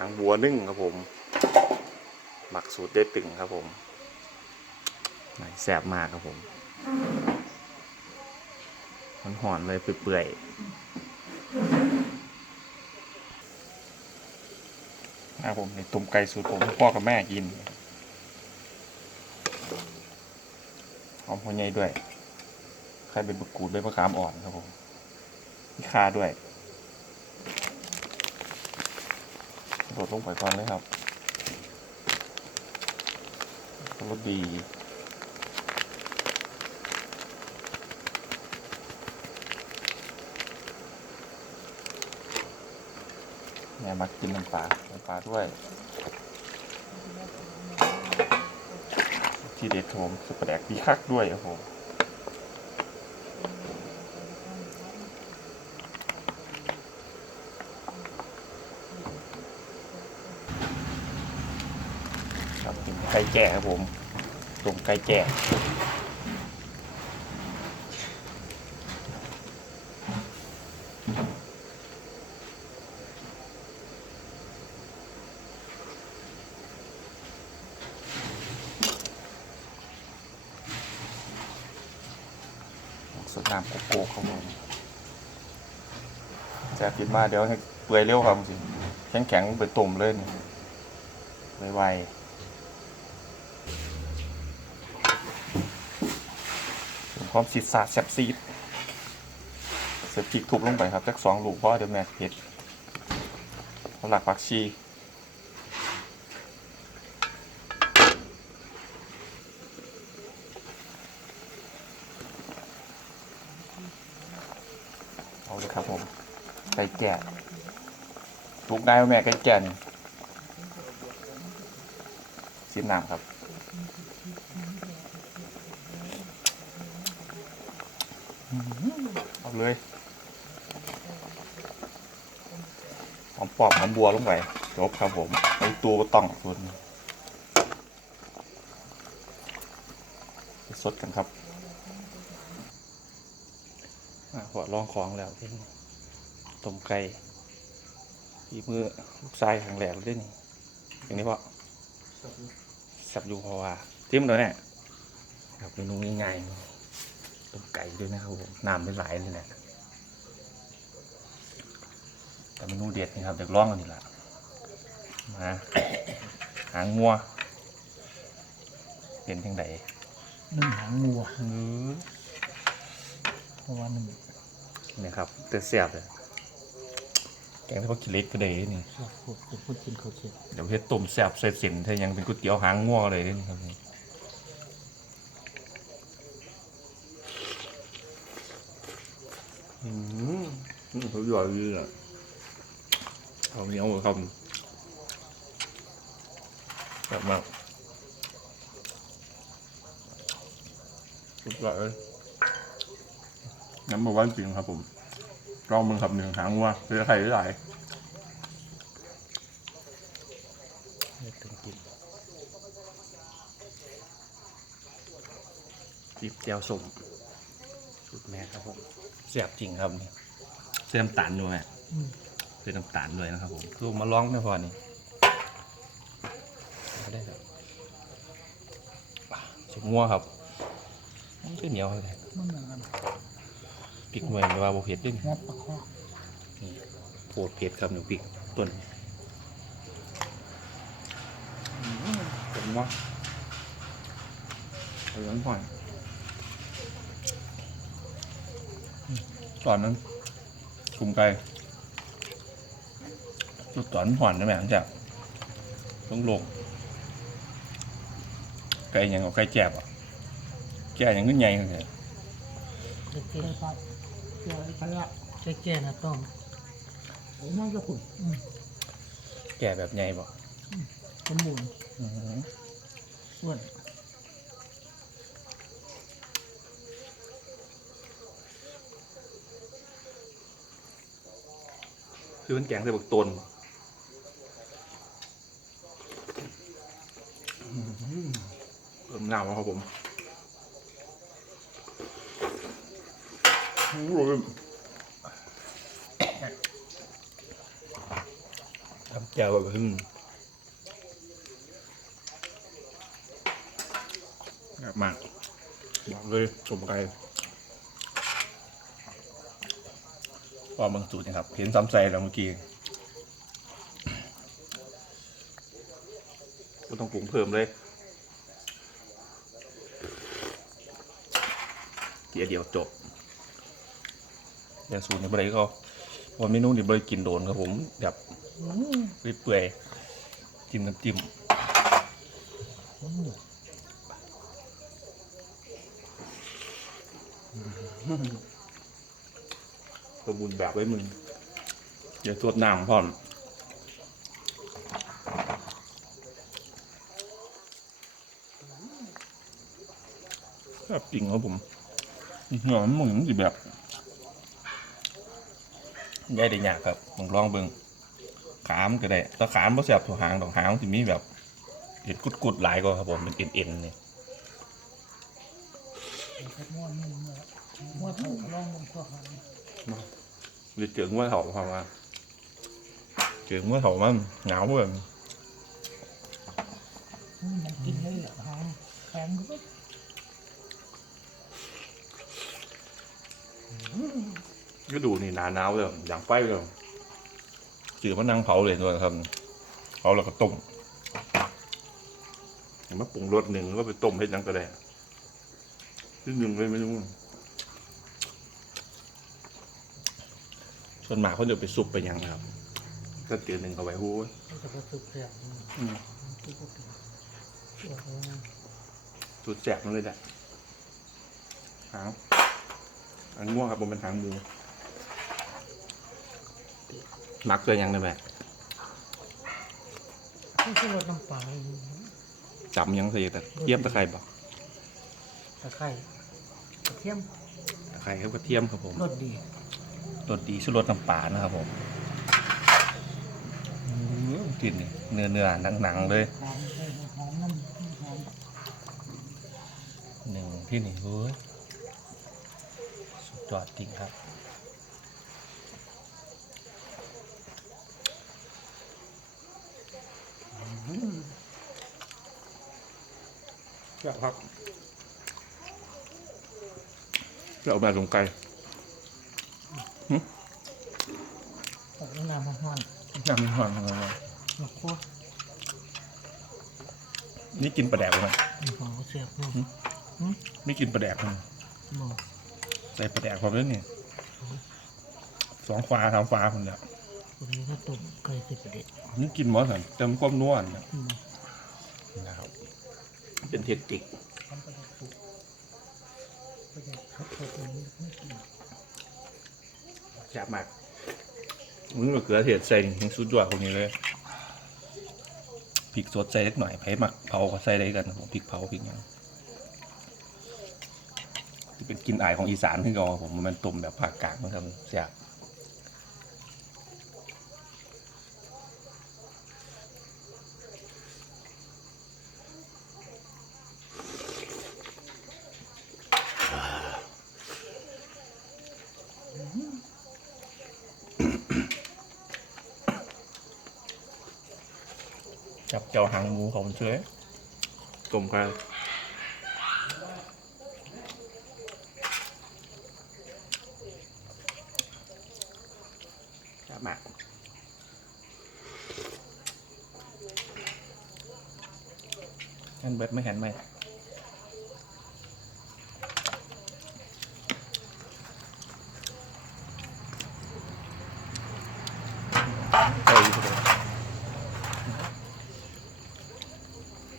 างบัวนึ่งครับผม หมักสูตรได้ตึงครับผมแซ่บมากครับผมมันหอนเลยเปื่อยๆนะผมในตุ่มไก่สูตรผมพ่อกับแม่กินหอมหัวใหญ่ด้วย ใครเป็นมะกูดใบมะขามอ่อนครับผมมีคาด้วย โดดลงไปก่อนเลยครับรสดีแม่มักกินน้ำปลาน้ำปลาด้วย ที่เด็ดครับผมสุดแปลกดีคักด้วยครับผ ครับเป็นไก่แก่ครับผมต้มไก่แก่สดน้ำโกโก้ครับผมแซ่บกินมาเดี๋ยวให้เปื่อยเร็วครับสิแข็งแข็งไปต้มเลยนี่ไวๆ พร้อมซีสาดแซบซีดเสร์ฟพริกทุบลงไปครับจักสองลูกเพราะเดี๋ยวแม่เผ็ดเอาหลักผักชีเอาเลยครับผมไก่แก่ลูกได้ไหมแม่ไก่แก่นี่ซีน้ำครับ เอาเลยหอมปอบหอมบัวลงไปจบครับผมไอตัวก็ต้องส่วนนี้ไปสดกันครับอะหัวลองของแล้วที่นี่ต้มไก่อีมือลูกชายขังแหลกเลยนี่อย่างนี้พอสับอยู่เพราะว่าจิ้มเลยเนี่ยครับเมนูง่ายๆต้ม ไก่ด้วยนะครับผมน้ำไม่ไหลเลยแหละแต่เมนูเด็ดนี่ครับเด็กร้องกันนี่แหละมาหางงัวเป็นยังไงนึ่งหางงัวเนื้อเพราะว่าหนึ่งนี่ครับเตือเสียบเลยแกงที่เขากินเล็กก็ได้นี่ชอบพูดผมพูดกินข้าวเค็มเดี๋ยวเฮ็ดต้มแซ่บใส่เส้นถ้ายังเป็นก๋วยเตี๋ยวหางงัวเลยนี่ครับนี่อืมอืม เขาหย่อยดีอะเขาเหนียวครับแบบมากสุดยอดเลยน้ำมาวันจริงครับผมลองมึงครับหนึ่งหางวัวเพื่อใครหลายเลือกถึงกินจิบเจียวสมสุดแม่ครับผมเสียบจริงครับนี่ เสียน้ำตาลด้วยอืมเสียน้ำตาลด้วยนะครับผมลูกมาร้องไม่พอนี่ก็ได้ครับสมงัวครับมันก็เหนียวเลยมันเหมือนกันพริกหน่วยไม่ว่าโบเผ็ดด้วยนี่งับปลาคอนี่โคตรเผ็ดครับหนูพริกต้นสมงัวเหลืองหอยตอนนั้น คุมไก่จุดตอนหอนนะแม่จากต้องลงไก่ยังเอาไก่แจบอะแก่ยังขึ้นใหญ่เลยเจ๊เจ๊ไปเจ๊ไปละเจ๊เจ๊นะต้องโอ้มากจะคุณอืมแก่แบบใหญ่ป่ะสมบูรณ์อ้วน คือมันแกงใส่บักตนเริ่มหนาวแล้วครับผมโอ้โหทำใจแก้วแบบขึ้นแบบมากบอกเลยสมไก่ พอบางสูตรนะครับ เห็นซ้ำใจแล้วเมื่อกี้ก็ต้องปรุงเพิ่มเลยเดียวเดียวจบอย่างสูตรนี้บริก็เพอเมนูนี้บริกินโดนครับผมแบบเปื่อยๆจิ้มน้ำจิ้มอืม สมบูรณ์แบบไว้มึงเดี๋ยวตรวจน้ำพร้อมแบบจริงครับผมเหงาหมุนสิแบบได้ได้ยากครับมึงลองเบิ่งขามนก็ได้ถ้าขามบ่แสบถั่วหางดอกหางมันสิมีแบบเห็ดกุดๆหลายกว่าครับผมเป็นเอ็นๆนี่ก็ม้วนมือม้วนเท่าลองลงพวกมัน หรือเจอง้วเถาพอมาเจอง้วเถามันเหงาแบบอืมมันกินได้หางแข็งก็ก็ดูนี่หนาหนาวเลยอย่างไฟเลยจือมานั่งเผาเลยด้วยครับเผาแล้วก็ต้มเห็นไหมปรุงรสหนึ่งก็ไปต้มให้ยังก็ได้ที่หนึ่งเลยไม่รู้ ส่วนหมากเขาจะไปซุปไปหยังนะครับก็เตียหนึ่งเอาไว้หู้มันจะไปสุกแสบอืมที่ก็ถึงตัวเองสุดแจกมันเลยแหละหางอันง่วงครับผมเป็นหางหมูมักเลยยังได้ไหมไม่ใช่รสน้ำปลาจำยังใส่แต่เทียมตะไคร่บอกตะไคร้กระเทียมตะไคร่ครับกระเทียมครับผมรสดี รสดีชุดรสน้ำปลานะครับผมกลิ่นนี่เนื้อเนื้อหนังหนังๆเลยหนึ่งที่นี่เฮ้ยสุดยอดจริงครับแซ่บครับเอาแบบลงไก่ น้ำมันห้อนน้ำมันหวานของเรามาคั่วนี่กินปลาแดกไหมหอมเสียบเนาะนี่กินปลาแดกไหมหมอใส่ปลาแดกพร้อมด้วยนี่สองฟ้าสามฟ้าคนเดียววันนี้ก็ต้มไก่สิบเด็ดนี่กินหมอสันเต็มความนวลนะอืมนะครับ เป็นเทคนิคทำไปได้สุกไปได้ครับตัวนี้ไม่กินแซ่บมาก มึงกับเกลือเทศใส่ถึงสุดยอดพวกนี้เลยพริกสดใส่เล็กหน่อยไผ่หมักเผาก็ใส่ได้กันผมพริกเผาพริกหยังเป็นกลินอายของอีสานที่เราผมมันต้มแบบภาคกลางนะครับแซ่บจับเสีย ต้มกันแซ่บมากแฮนเบิร์ดไม่แฮนไหม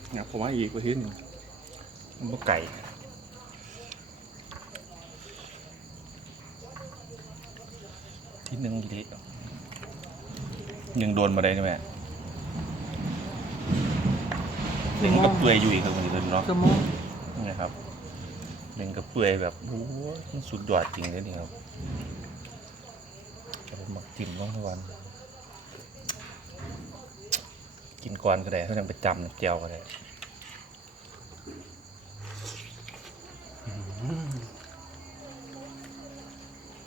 เอ้ยเนี่ยผมว่าอีกประเทศหนึ่งมันบ่ไก่ที่หนึ่งดี ยังโดนมาได้ใช่ไหมหนึ่งก็เปื่อยอยู่อีกครับคุณผู้ชมเนาะสมองนี่ครับหนึ่งก็เปื่อยแบบโอ้โหมันสุดยอดจริงเลยนี่ครับจะผมหมักจิ้มต้องทุกวัน ก่อนก็ได้ถ้ายังไปจำเจียวก็ได้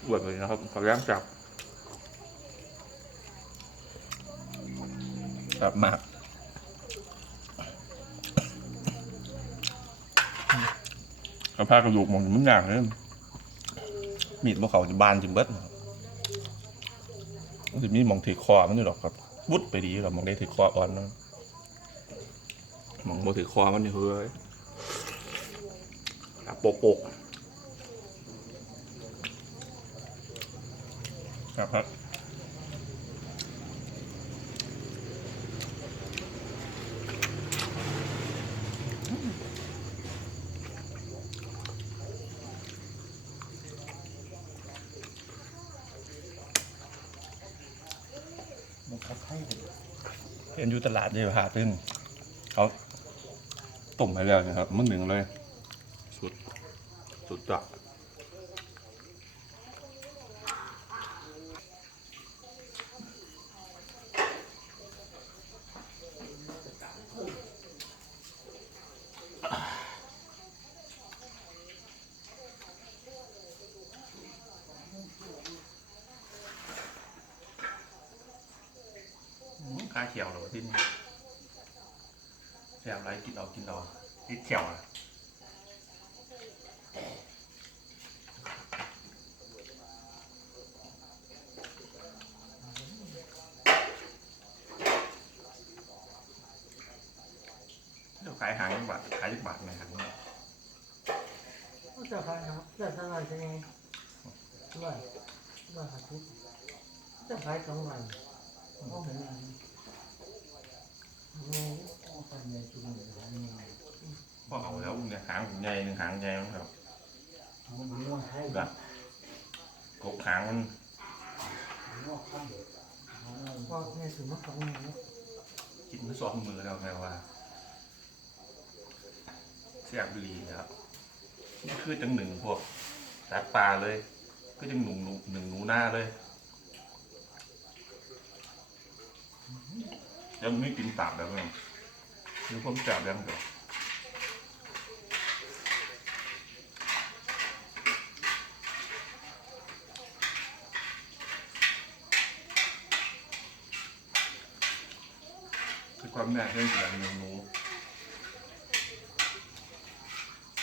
อวดเลยนะครับขอแย้มจับแบบมากกระเพากระดูกมองมันยากเลยมีดพวกเขาจะบานจิมเบิดมันจะมีมองถือคอมันอยู่หรอกครับวุดไปดีหรอมองได้ถือคออ่อนเนาะ มองโมถือคอมันนี่เฮ้ยอะโปกโปกครับครับมันคัดให้เลยเห็นอยู่ตลาดเยอะหาตึ้นเขา ต้มไปแล้วนะครับมันหนึ่งเลยสุดสุดจัดข้าเขียวเหรอที่นี่แซวไรกินเอากินเอา ที่เขียวอะเดี๋ยวขายหางยังบาทขายยักบาทไหมหางเนี่ยจะขายครับ จะทำอะไรจะไงด้วยด้วยครับจะขายสองวันโอ้โหโอ้ฟันใหญ่จุ่มเลยนะนี่ก็เอาแล้วเนี่ยหางผมใหญ่หนึ่งหางใหญ่นะครับมันง่วงให้แบบกบหางมันง่วงข้ามเด็กก็เนี่ยถือมาสองวันแล้วกินมาสองมือแล้วไงว่าเสียบบุหรีนะครับนี่คือจังหนึ่งพวกสัตว์ป่าเลยคือจังหนุ่งหนูหนึ่งหนูหน้าเลยยังไม่กินตับแล้วมั้งคือผมจับยังเดี๋ยว ความแน่เรื่องอย่างหนึ่งหนู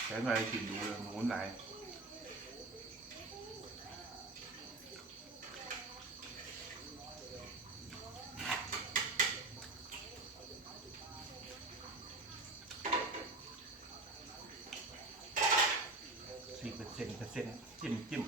ใช้มากินดูเลยหนูไหนสี่เปอร์เซ็นต์เปอร์เซ็นต์จิ้มจิ้ม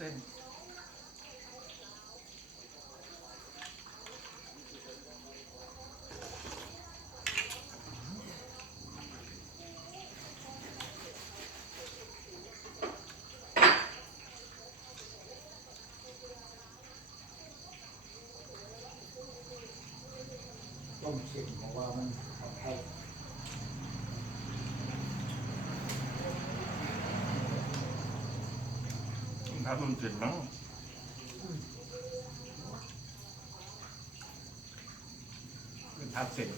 เส้นต้มเส้นเพราะว่ามัน คัดให้ถ้ามันเสร็จมั้งเป็นทัดเสร็จ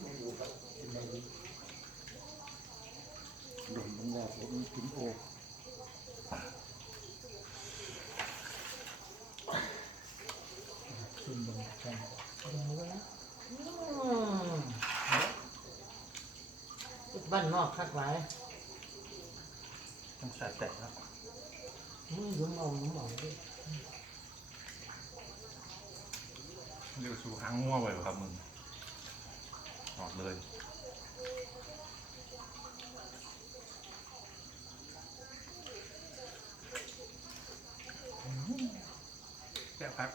ไม่รู้ครับเป็นไงดีดมตั้งแต่ผมกินโอขึ้นบนแข้ง ดูนะ บ้านนอกคัดไว้ต้องใส่แต่ครับมึงยุ่งเอายุ่งเอาดิเรียกชูหางง่วไปเหรอครับมึงออกเลยแก้วพัก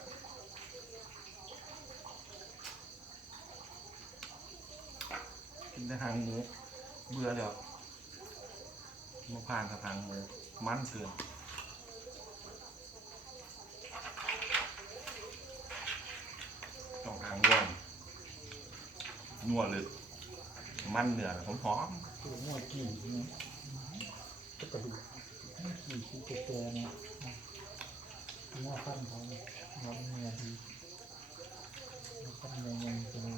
กินแต่หางหมู เบื่อแล้วมาผ่านกับหางหมูมันเกินต้องหางว่อนนัวเลยมันเหนื้อผมหอมตัวหัวกี่นี่ยก็กระดูกกี่ที่จะเจอเนี่ยหัวขั้นเขาเราเนื้อดีขั้นยังยังจะมี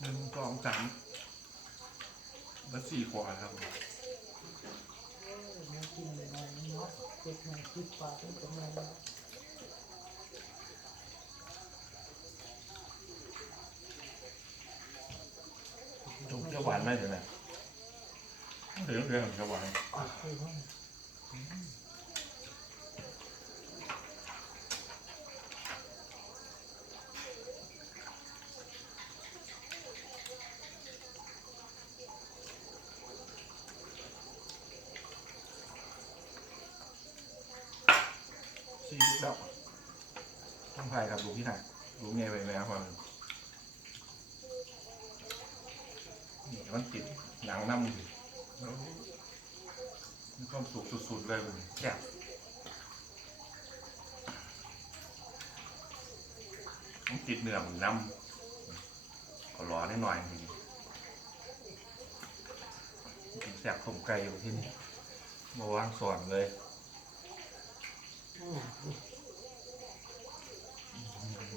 หนึ่ง สองสามแล้วสี่ขวาครับเออมากินเลยนะเนาะเจ็บหน่อยคิดปาเป็นกำลังจุกจะหวานไหมเดี๋ยวนะเดี๋ยวเดี๋ยวจะหวานออกไปห้ องสี่แล้วต้องพายครับดูที่ไหนดูไงไปแล้วครับนี่มันติดหนังน้ำอยู่แล้วมีความสุขสุดๆเลยมันแซ่บมันติดเนื้อมันน้ำก็ร้อนนิดหน่อยนี่แซ่บต้มไก่อยู่ที่นี่มาวางสอนเลย อืม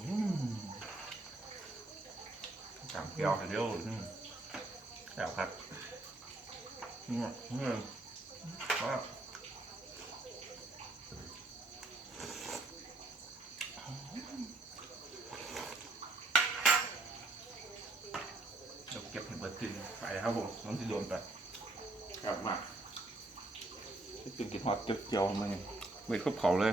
อืมสาม เกียวเดี๋ยวแซ่บครับเนี่ยเนี่ยว่าเดี๋ยวเก็บให้เบิดจริงไปครับผมน้องที่โดนไปกลับมาที่ตื่นกินหอดเกี่ยวๆมันเวทเขาเผาเลย